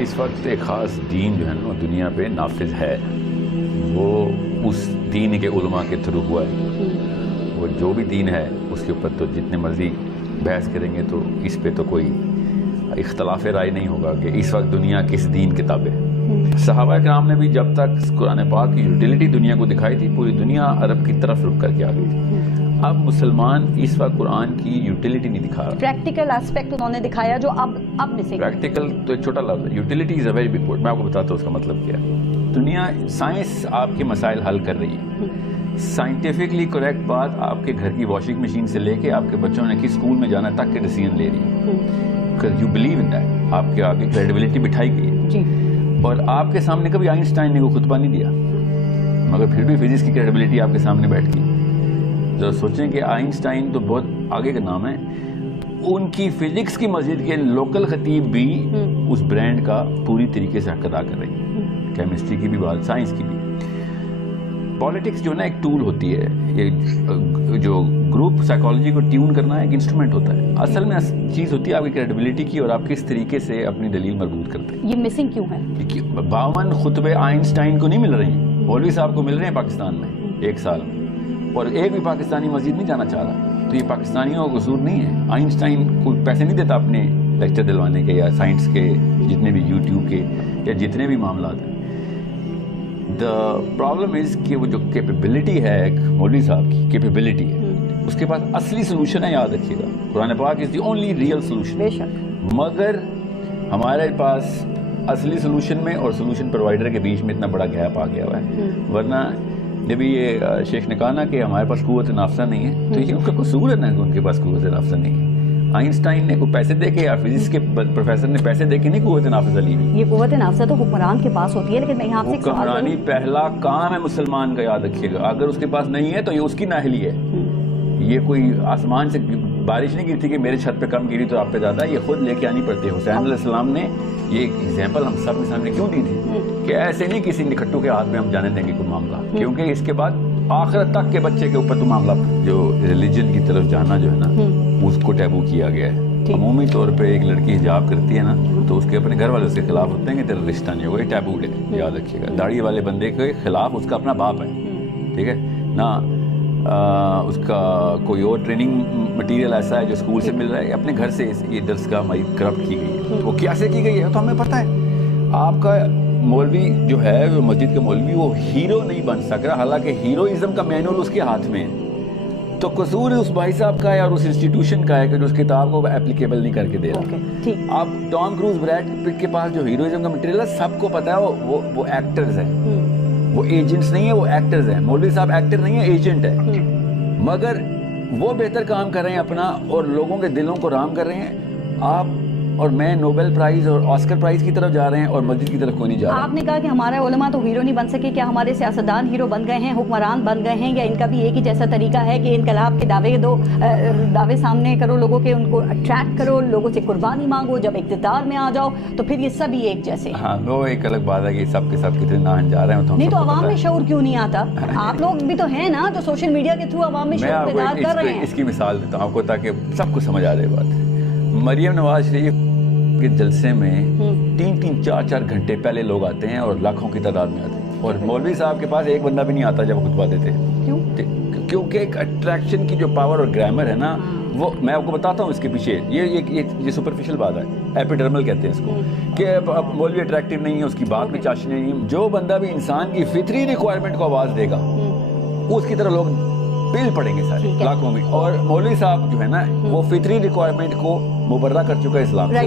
اس وقت ایک خاص دین جو ہے نا دنیا پہ نافذ ہے، وہ اس دین کے علماء کے تھرو ہوا ہے۔ وہ جو بھی دین ہے اس کے اوپر تو جتنے مرضی بحث کریں گے تو اس پہ تو کوئی اختلاف رائے نہیں ہوگا کہ اس وقت دنیا کس دین کے تابع ہے۔ صحابہ کرام نے بھی جب تک قرآن پاک کی یوٹیلیٹی دنیا کو دکھائی تھی، پوری دنیا عرب کی طرف رک کر کے آ گئی تھی۔ اب مسلمان اس وقت قرآن کی یوٹیلیٹی نہیں دکھا رہا، پریکٹیکل ایسپیکٹ انہوں نے دکھایا جو اب مسنگ۔ پریکٹیکل تو ایک چھوٹا لفظ ہے، utility is a very big word. میں آپ کو بتاتا ہوں اس کا مطلب کیا ہے۔ دنیا سائنس آپ کے مسائل حل کر رہی ہے، سائنٹیفکلی کریکٹ بات آپ کے گھر کی واشنگ مشین سے لے کے آپ کے بچوں نے کس اسکول میں جانا تک کے ڈیسیژن لے رہی ہے، because you believe in that۔ آپ کے آگے کریڈیبلٹی بٹھائی گئی ہے جی، اور آپ کے سامنے کبھی آئنسٹائن نے کوئی خطبہ نہیں دیا، مگر پھر بھی فزکس کی کریڈیبلٹی آپ کے سامنے بیٹھ گئی۔ ذرا سوچیں کہ آئنسٹائن تو بہت آگے کا نام ہے، ان کی فزکس کی مسجد کے لوکل خطیب بھی اس برانڈ کا پوری طریقے سے حق ادا کر رہی ہے، کیمسٹری کی بھی بات، سائنس کی بھی۔ پالیٹکس جو ہے نا ایک ٹول ہوتی ہے، یہ جو گروپ سائیکالوجی کو ٹیون کرنا ایک انسٹرومنٹ ہوتا ہے، اصل میں چیز ہوتی ہے آپ کی کریڈیبلٹی کی اور آپ کس طریقے سے اپنی دلیل مربوط کرتے ہیں۔ یہ مسنگ کیوں ہے؟ 52 خطبے آئنسٹائن کو نہیں مل رہے ہیں، مولوی صاحب کو مل رہے ہیں پاکستان میں ایک سال میں، اور ایک بھی پاکستانی مسجد نہیں جانا چاہ رہا۔ تو یہ پاکستانیوں کا قصور نہیں ہے، آئنسٹائن کوئی پیسے نہیں دیتا اپنے لیکچر دلوانے کے یا سائنس کے جتنے بھی یوٹیوب کے یا جتنے بھی معاملات ہیں۔ دا پرابلم از کہ وہ جو کیپیبلٹی ہے ایک مولوی صاحب کی کیپیبلٹی ہے، اس کے پاس اصلی سلوشن ہے، یاد رکھیے گا قرآن پاک از دی اونلی ریئل سلوشن۔ بے شک، مگر ہمارے پاس اصلی سلوشن میں اور سلوشن پرووائڈر کے بیچ میں اتنا بڑا گیپ آ گیا ہوا ہے، ورنہ جب یہ شیخ نے کہا نا کہ ہمارے پاس قوت نافذہ نہیں ہے، تو یہ ان کا قصور ہے نا کہ ان کے پاس قوت نافذہ نہیں ہے۔ آئنسٹائن نے کوئی پیسے دے کے یا فزکس کے پروفیسر نے پیسے دے کے نہیں قوت نافذہ لی ہوئی۔ یہ قوت نافذہ تو حکمران کے پاس ہوتی ہے، لیکن میں یہاں سے حکمرانی پہلا کام ہے مسلمان کا، یاد رکھیے گا۔ اگر اس کے پاس نہیں ہے تو یہ اس کی نااہلی ہے۔ یہ کوئی آسمان سے بارش نہیں گرتی کہ میرے چھت پہ کم گری تو آپ پہ زیادہ، یہ خود لے کے آنی پڑتی ہے۔ حسین علیہ السلام نے یہ ایگزامپل ہم سب کے سامنے کیوں دی تھی کہ ایسے نہیں کسی نکھٹو کے ہاتھ میں ہم جانے دیں گے کوئی معاملہ، کیونکہ اس کے بعد آخرت تک کے بچے کے اوپر تو معاملہ جو ریلیجن کی طرف جانا جو ہے نا اس کو ٹیبو کیا گیا ہے۔ عمومی طور پہ ایک لڑکی حجاب کرتی ہے نا تو اس کے اپنے گھر والے اس کے خلاف ہوتے ہیں کہ تیرا رشتہ نہیں ہوگا، یہ ٹیبوڈ ہے، یاد رکھیے گا۔ داڑھی والے بندے کے خلاف اس کا اپنا باپ ہے، ٹھیک ہے نہ، اس کا کوئی اور ٹریننگ مٹیریل ایسا ہے جو اسکول سے مل رہا ہے، اپنے گھر سے یہ درسگاہ ہماری کرپٹ کی گئی ہے۔ وہ کیسے کی گئی ہے تو ہمیں پتہ ہے۔ آپ کا مولوی جو ہے وہ مسجد کا مولوی وہ ہیرو نہیں بن سک رہا، حالانکہ ہیروئزم کا مینول اس کے ہاتھ میں ہے۔ تو قصور اس بھائی صاحب کا ہے اور اس انسٹیٹیوشن کا ہے کہ جو اس کتاب کو اپلیکیبل نہیں کر کے دے رہا۔ اب ٹام کروز بریڈ پٹ کے پاس جو ہیروئزم کا مٹیریل ہے سب کو پتا ہے، وہ ایکٹرز ہیں، وہ ایجنٹس نہیں ہیں، وہ ایکٹرز ہیں۔ مولوی صاحب ایکٹر نہیں ہے، ایجنٹ ہے، مگر وہ بہتر کام کر رہے ہیں اپنا اور لوگوں کے دلوں کو رام کر رہے ہیں۔ آپ اور میں نوبل پرائز اور آسکر پرائز کی طرف جا رہے ہیں اور مسجد کی طرف کوئی نہیں جا رہا۔ آپ نے کہا کہ ہمارے علماء تو ہیرو نہیں بن سکے، کیا ہمارے سیاستدان ہیرو بن گئے ہیں، حکمران بن گئے ہیں، یا ان کا بھی ایک ہی جیسا طریقہ ہے کہ انقلاب کے دعوے سامنے کرو، لوگوں کے ان کو اٹریکٹ کرو، لوگوں سے قربانی مانگو، جب اقتدار میں آ جاؤ تو پھر یہ سب ہی ایک جیسے؟ ہاں وہ ایک الگ بات ہے کہ سب کے سب کتنے ناہن جا رہے ہیں، نہیں تو عوام میں شعور کیوں نہیں آتا؟ آپ لوگ بھی تو ہیں نا جو سوشل میڈیا کے تھرو عوام میں شعور بیدار کر رہے ہیں۔ اس کی مثال دیتا ہوں آپ کو تاکہ سب کو سمجھ آ جائے بات۔ مریم نواز شریف کے جلسے میں 3-3 4-4 گھنٹے پہلے لوگ آتے ہیں اور لاکھوں کی تعداد میں آتے ہیں، اور مولوی صاحب کے پاس ایک بندہ بھی نہیں آتا جب وہ خطبہ دیتے ہیں۔ کیوں؟ کیونکہ ایک اٹریکشن کی جو پاور اور گرامر ہے نا، وہ میں آپ کو بتاتا ہوں اس کے پیچھے یہ سپرفیشل بات ہے، ایپیڈرمل کہتے ہیں اس کو، کہ مولوی اٹریکٹیو نہیں ہے، اس کی بات میں چاشنی نہیں ہے۔ جو بندہ بھی انسان کی فطری ریکوائرمنٹ کو آواز دے گا اس کی طرح لوگ پل پڑیں گے سارے لاکھوں میں، اور مولوی صاحب جو ہے نا وہ فطری ریکوائرمنٹ کو مبرہ کر چکا ہے اسلام سے۔